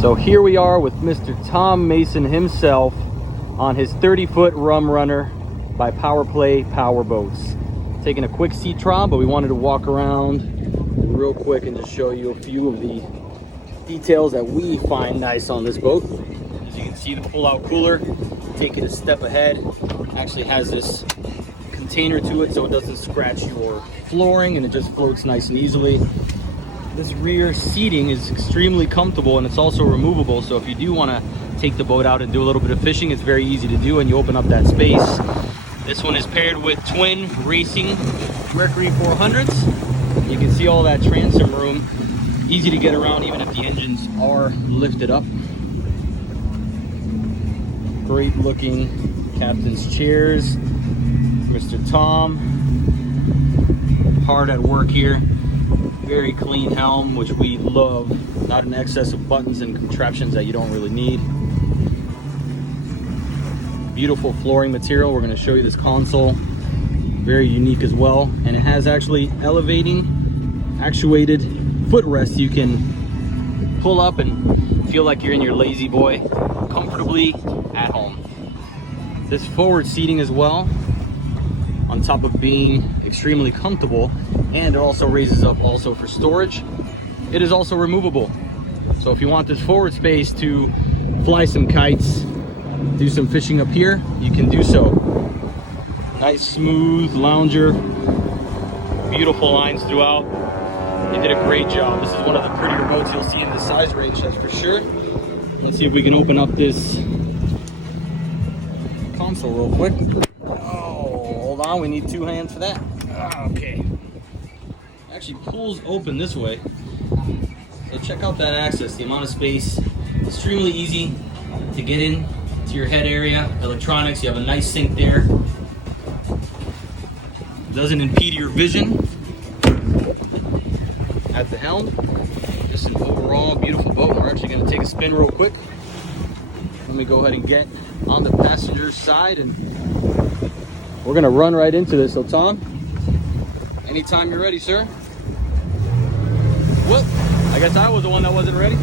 So here we are with Mr. Tom Mason himself on his 30-foot rum runner by Powerplay Powerboats. Taking a quick sea trial, but we wanted to walk around real quick and just show you a few of the details that we find nice on this boat. As you can see, the pull-out cooler, take it a step ahead, actually has this container to it so it doesn't scratch your flooring and it just floats nice and easily. This rear seating is extremely comfortable and it's also removable, so if you do want to take the boat out and do a little bit of fishing, it's very easy to do and you open up that space. This one is paired with twin racing Mercury 400s. You can see all that transom room, easy to get around even if the engines are lifted up. Great looking captain's chairs. Mr. Tom, hard at work here. Very clean helm, which we love. Not an excess of buttons and contraptions that you don't really need. Beautiful flooring material. We're going to show you this console. Very unique as well. And it has actually elevating, actuated footrest. You can pull up and feel like you're in your lazy boy comfortably at home. This forward seating as well, on top of being extremely comfortable, and it also raises up also for storage. It is also removable. So if you want this forward space to fly some kites, do some fishing up here, you can do so. Nice smooth lounger, beautiful lines throughout. They did a great job. This is one of the prettier boats you'll see in the size range, that's for sure. Let's see if we can open up this console real quick. Hold on, we need two hands for that. Okay. Actually pulls open this way. So check out that access, the amount of space. Extremely easy to get in to your head area. Electronics, you have a nice sink there. Doesn't impede your vision. At the helm, just an overall beautiful boat. We're actually going to take a spin real quick. Let me go ahead and get on the passenger side and we're gonna run right into this. So Tom, anytime you're ready, sir. Whoop, I guess I was the one that wasn't ready.